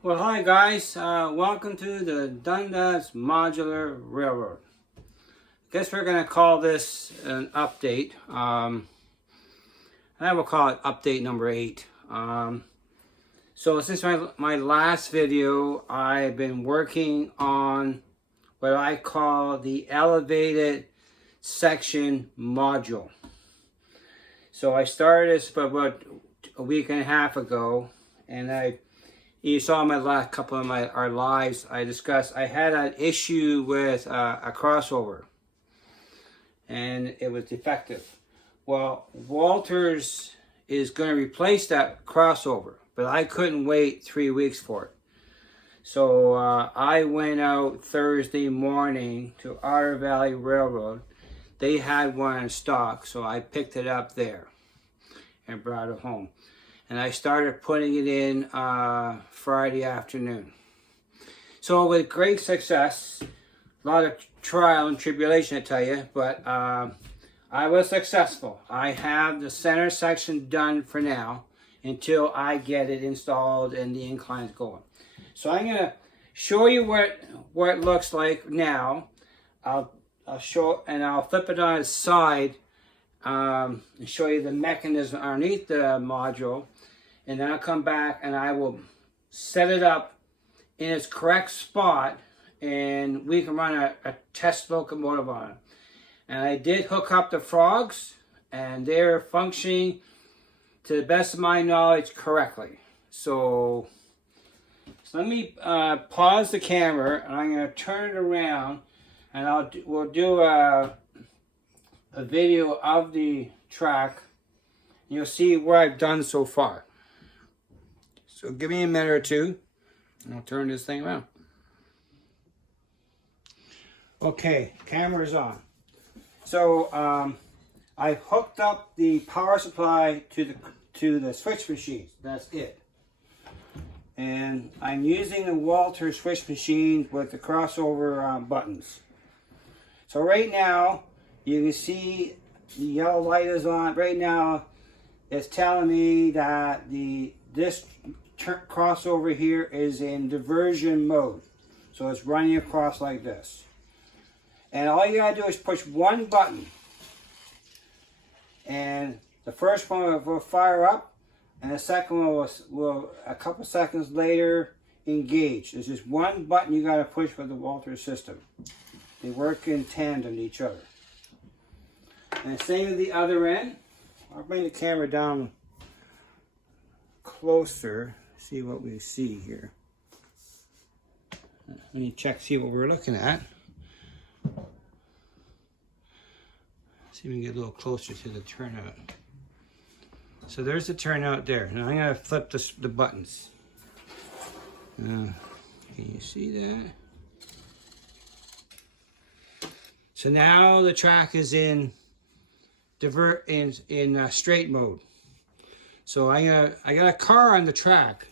Well, hi guys. Welcome to the Dundas Modular Railroad. Guess we're going to call this an update. I will call it update number 8. So since my last video, I've been working on what I call the elevated section module. So I started this about a week and a half ago, and you saw my last couple of our lives. I discussed I had an issue with a crossover, and it was defective. Well, Walthers is going to replace that crossover, but I couldn't wait 3 weeks for it. So I went out Thursday morning to Otter Valley Railroad. They had one in stock, so I picked it up there and brought it home. And I started putting it in Friday afternoon. So with great success, a lot of trial and tribulation, I tell you, but I was successful. I have the center section done for now until I get it installed and the incline's going. So I'm gonna show you what it looks like now. I'll show, and I'll flip it on its side and show you the mechanism underneath the module. And then I'll come back and I will set it up in its correct spot, and we can run a test locomotive on it. And I did hook up the frogs, and they're functioning to the best of my knowledge correctly. So let me pause the camera, and I'm going to turn it around, and we'll do a video of the track. You'll see what I've done so far. So give me a minute or two, and I'll turn this thing around. Okay, camera's on. So I hooked up the power supply to the switch machines. That's it. And I'm using the Walthers switch machine with the crossover buttons. So right now, you can see the yellow light is on. Right now, it's telling me that this crossover here is in diversion mode. So it's running across like this. And all you gotta do is push one button. And the first one will fire up, and the second one will a couple seconds later engage. There's just one button you gotta push for the Walthers system. They work in tandem to each other. And the same with the other end. I'll bring the camera down closer, see what we see here. Let me check, see what we're looking at. See if we can get a little closer to the turnout. So there's the turnout there. Now I'm going to flip the buttons. Can you see that? So now the track is in straight mode. So I got a car on the track,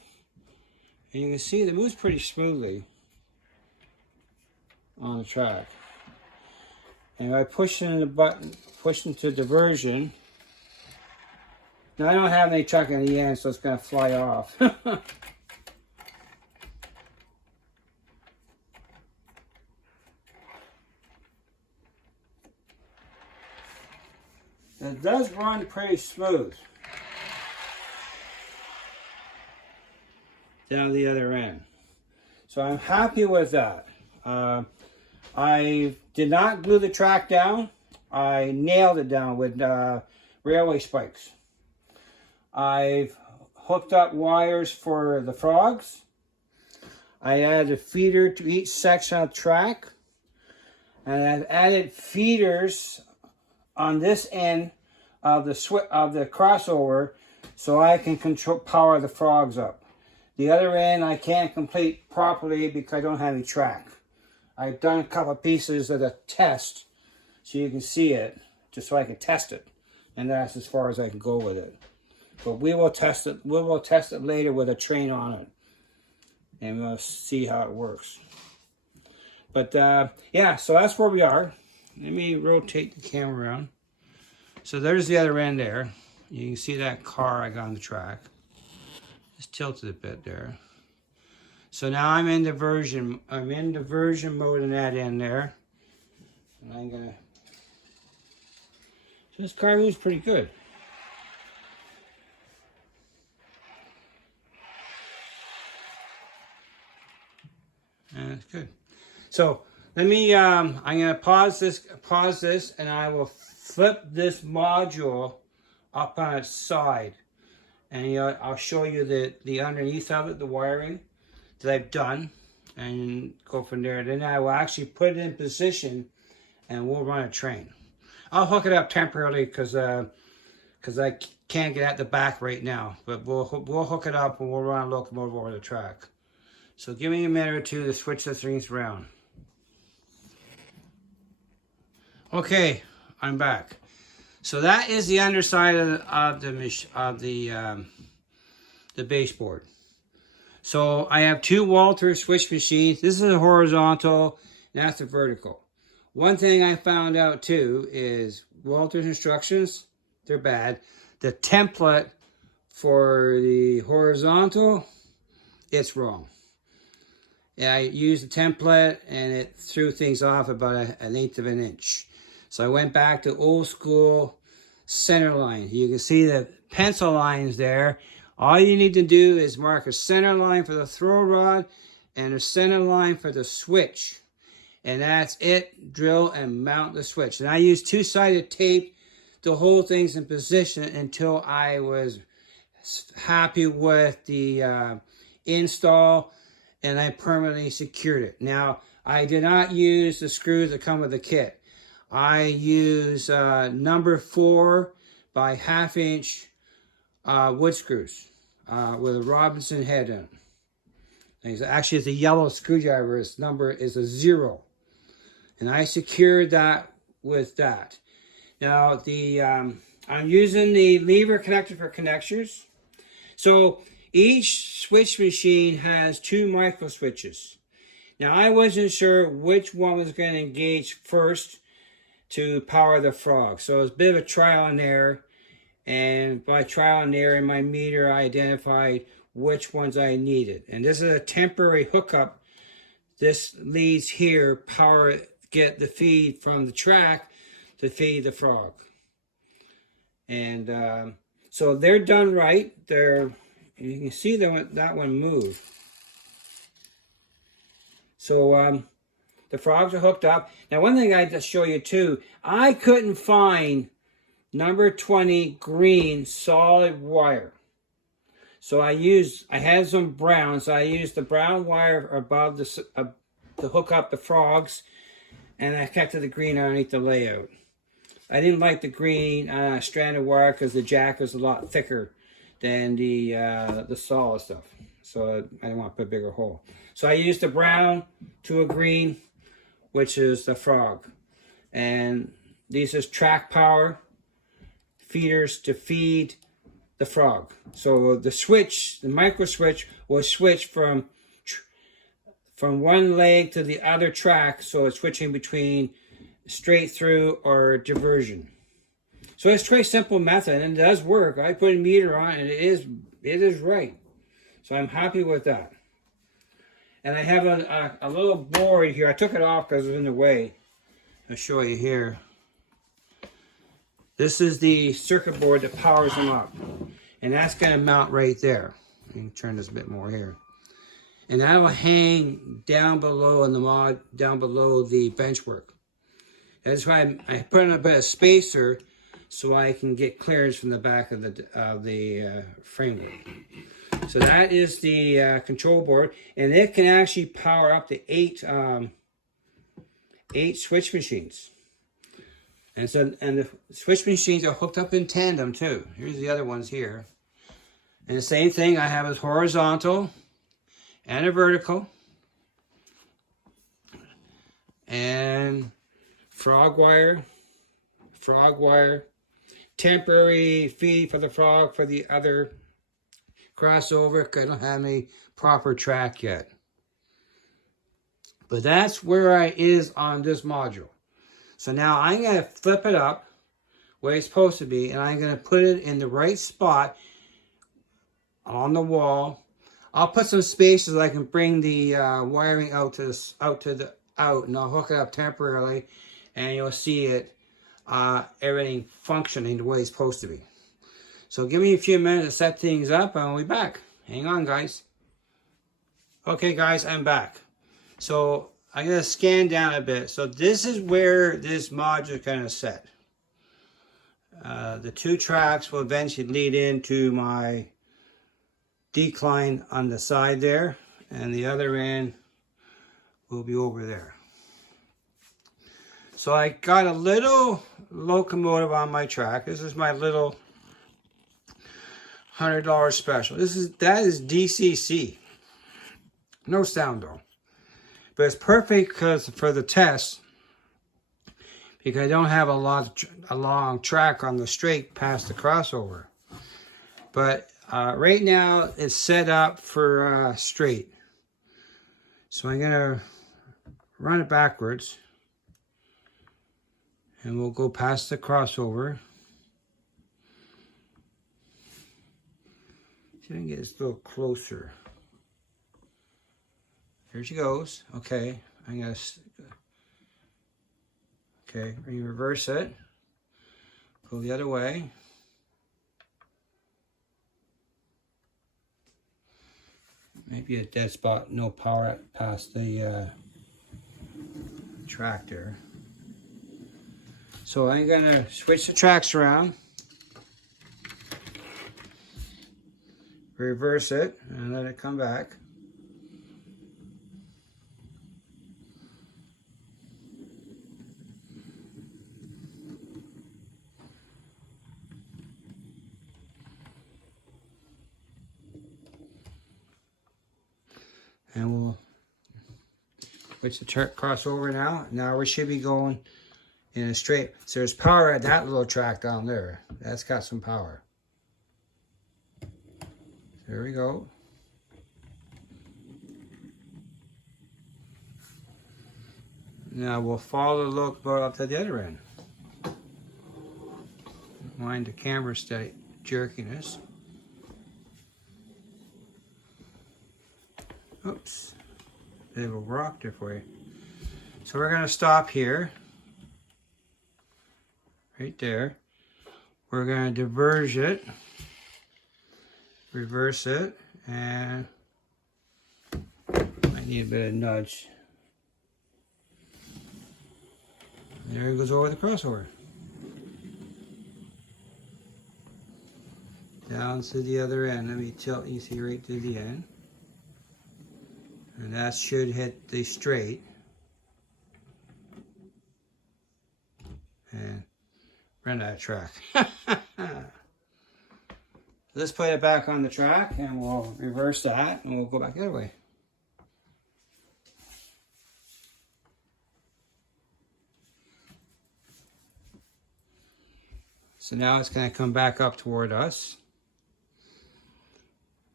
and you can see it moves pretty smoothly on the track. And by pushing the button, pushing to diversion. Now I don't have any truck in the end, so it's going to fly off. It does run pretty smooth down the other end. So I'm happy with that. I did not glue the track down. I nailed it down with railway spikes. I've hooked up wires for the frogs. I added a feeder to each section of the track. And I've added feeders on this end of the crossover so I can power the frogs up. The other end I can't complete properly because I don't have any track. I've done a couple of pieces of the test so you can see it, just so I can test it. And that's as far as I can go with it. But we will test it. We will test it later with a train on it. And we'll see how it works. But yeah, so that's where we are. Let me rotate the camera around. So there's the other end there. You can see that car I got on the track. Just tilted a bit there. So now I'm in diversion mode in that end there. And I'm gonna, this car moves pretty good. And it's good. So let me, I'm gonna pause this, and I will flip this module up on its side. And I'll show you the underneath of it, the wiring that I've done, and go from there. Then I will actually put it in position, and we'll run a train. I'll hook it up temporarily because I can't get at the back right now. But we'll hook it up and we'll run a locomotive over the track. So give me a minute or two to switch the things around. Okay, I'm back. So that is the underside of the baseboard. So I have two Walthers switch machines. This is a horizontal, and that's a vertical. One thing I found out too is Walthers instructions, they're bad. The template for the horizontal, it's wrong. Yeah, I used the template and it threw things off about an eighth of an inch. So I went back to old school center line. You can see the pencil lines there. All you need to do is mark a center line for the throw rod and a center line for the switch. And that's it. Drill and mount the switch. And I used two-sided tape to hold things in position until I was happy with the install, and I permanently secured it. Now, I did not use the screws that come with the kit. I use number 4 by 1/2 inch wood screws with a Robinson head in it. Actually, it's a yellow screwdriver. Its number is a 0. And I secured that with that. Now, I'm using the lever connector for connectors. So each switch machine has 2 micro switches. Now, I wasn't sure which one was going to engage first to power the frog. So it was a bit of a trial and error. And by trial and error in my meter, I identified which ones I needed. And this is a temporary hookup. This leads here, get the feed from the track to feed the frog. And so they're done right. You can see that one move. So the frogs are hooked up. Now, one thing I had to show you too, I couldn't find number 20 green solid wire. So I had some brown, so I used the brown wire above to hook up the frogs, and I kept the green underneath the layout. I didn't like the green stranded wire because the jack is a lot thicker than the solid stuff. So I didn't want to put a bigger hole. So I used the brown to a green, which is the frog. And these is track power feeders to feed the frog. So the switch, the micro switch, will switch from one leg to the other track, so it's switching between straight through or diversion. So it's a very simple method, and it does work. I put a meter on, and it is right. So I'm happy with that. And I have a little board here. I took it off because it was in the way. I'll show you here. This is the circuit board that powers them up. And that's going to mount right there. Let me turn this a bit more here. And that will hang down below in the mod, down below the benchwork. That's why I put in a bit of spacer so I can get clearance from the back of the framework. So that is the control board, and it can actually power up to 8 switch machines. And the switch machines are hooked up in tandem too. Here's the other ones here. And the same thing, I have a horizontal and a vertical. And frog wire, temporary feed for the frog for the other crossover, because I don't have any proper track yet. But that's where I is on this module. So now I'm going to flip it up where it's supposed to be, and I'm going to put it in the right spot on the wall. I'll put some spaces so I can bring the wiring out, and I'll hook it up temporarily, and you'll see it, everything functioning the way it's supposed to be. So give me a few minutes to set things up, and I'll be back. Hang on, guys. Okay, guys, I'm back. So I'm gonna scan down a bit. So this is where this module is kind of set. The 2 tracks will eventually lead into my decline on the side there, and the other end will be over there. So I got a little locomotive on my track. This is my little $100 special. That is DCC. No sound though. But it's perfect for the test, because I don't have a long track on the straight past the crossover. But right now it's set up for straight. So I'm gonna run it backwards, and we'll go past the crossover. See if I can get this a little closer. Here she goes. Okay, I'm gonna. Okay, reverse it. Go the other way. Maybe a dead spot, no power past the tractor. So I'm gonna switch the tracks around, reverse it, and let it come back. And we'll switch the crossover now. Now we should be going in a straight. So there's power at that little track down there. That's got some power. There we go. Now we'll follow the locomotive up to the other end. Mind the camera steady jerkiness. Oops, bit of a rock there for you. So we're gonna stop here, right there. We're gonna diverge it, reverse it, and I need a bit of nudge. There it goes over the crossover. Down to the other end. Let me tilt you see right to the end. And that should hit the straight. And run out of track. Let's put it back on the track, and we'll reverse that, and we'll go back the other way. So now it's going to come back up toward us.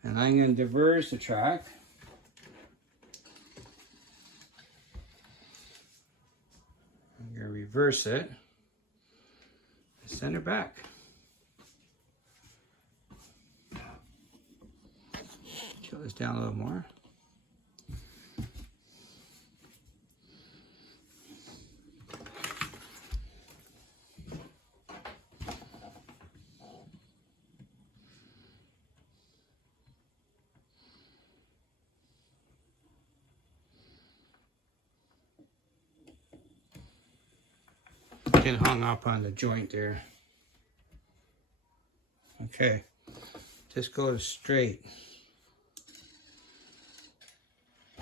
And I'm going to diverge the track. I'm going to reverse it. Send it back. Tilt this down a little more. Getting hung up on the joint there. Okay, just go straight.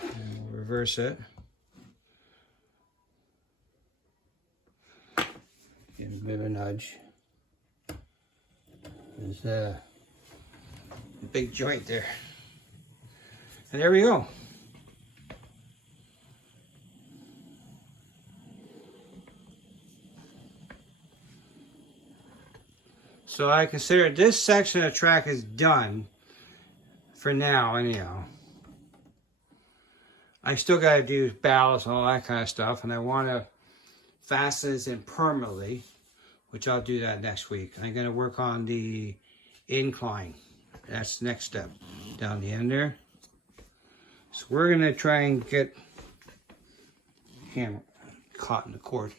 And we'll reverse it. Give it a bit of a nudge. There's a big joint there. And there we go. So I consider this section of the track is done for now, anyhow. I still got to do ballast and all that kind of stuff, and I want to fasten this in permanently, which I'll do that next week. I'm going to work on the incline. That's the next step. Down the end there. So we're going to try and get camera caught in the cord.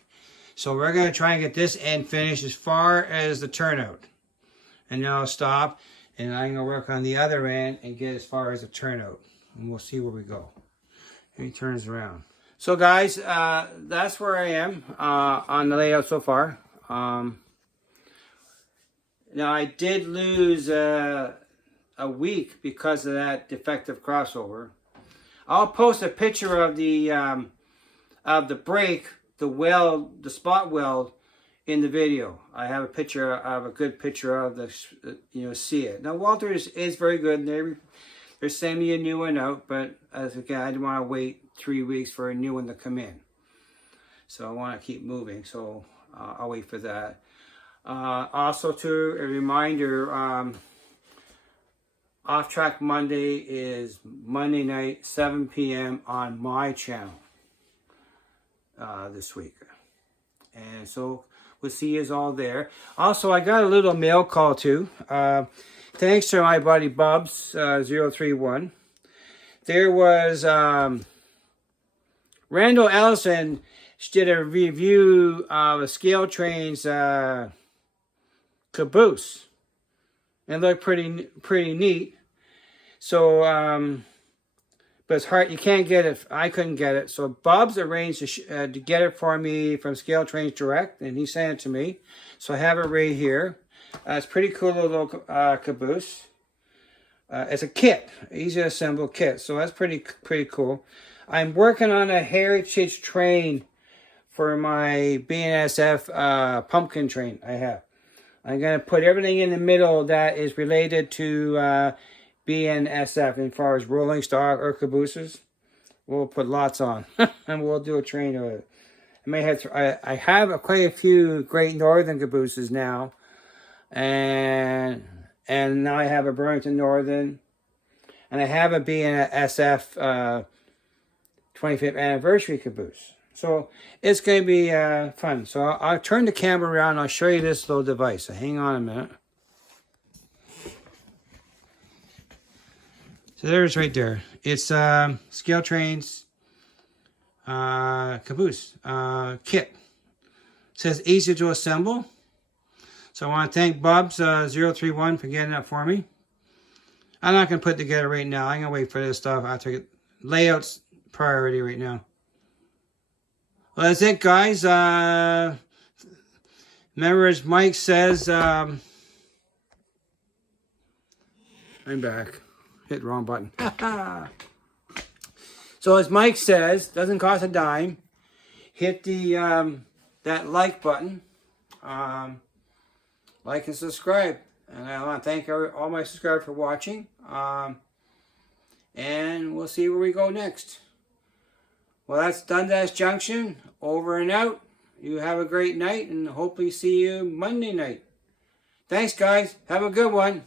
So we're going to try and get this end finished as far as the turnout. And then I'll stop and I'm going to work on the other end and get as far as the turnout. And we'll see where we go. And he turns around. So guys, that's where I am on the layout so far. Now I did lose a week because of that defective crossover. I'll post a picture of the break, the weld, the spot weld in the video. I have a picture of a good picture of the, see it. Now Walthers is very good. They're sending me a new one out, but as again, I didn't want to wait 3 weeks for a new one to come in. So I want to keep moving. So I'll wait for that. Also, too, a reminder, Off Track Monday is Monday night, 7 p.m. on my channel this week. And so we'll see you all there. Also, I got a little mail call too. Thanks to my buddy Bubs 031. There was Randall Ellison did a review of a Scale Train's caboose. It looked pretty neat. So, but it's hard. You can't get it. I couldn't get it. So Bubs arranged to get it for me from Scale Trains Direct, and he sent it to me. So I have it right here. It's pretty cool little caboose. It's a kit, easy to assemble kit. So that's pretty cool. I'm working on a heritage train for my BNSF pumpkin train I have. I'm going to put everything in the middle that is related to BNSF as far as rolling stock or cabooses. We'll put lots on and we'll do a train of it. I have quite a few Great Northern cabooses now. And now I have a Burlington Northern. And I have a BNSF 25th anniversary caboose. So it's going to be fun. So I'll turn the camera around and I'll show you this little device. So hang on a minute. So there's right there. It's Scale Trains caboose kit. It says easy to assemble. So I want to thank Bubs 031 for getting that for me. I'm not going to put it together right now. I'm going to wait for this stuff. I'll take it. Layout's priority right now. Well, that's it, guys. Remember, as Mike says, I'm back. Hit the wrong button. So as Mike says, doesn't cost a dime. Hit the that like button. Like and subscribe. And I want to thank all my subscribers for watching. And we'll see where we go next. Well, that's Dundas Junction. Over and out. You have a great night and hopefully see you Monday night. Thanks, guys. Have a good one.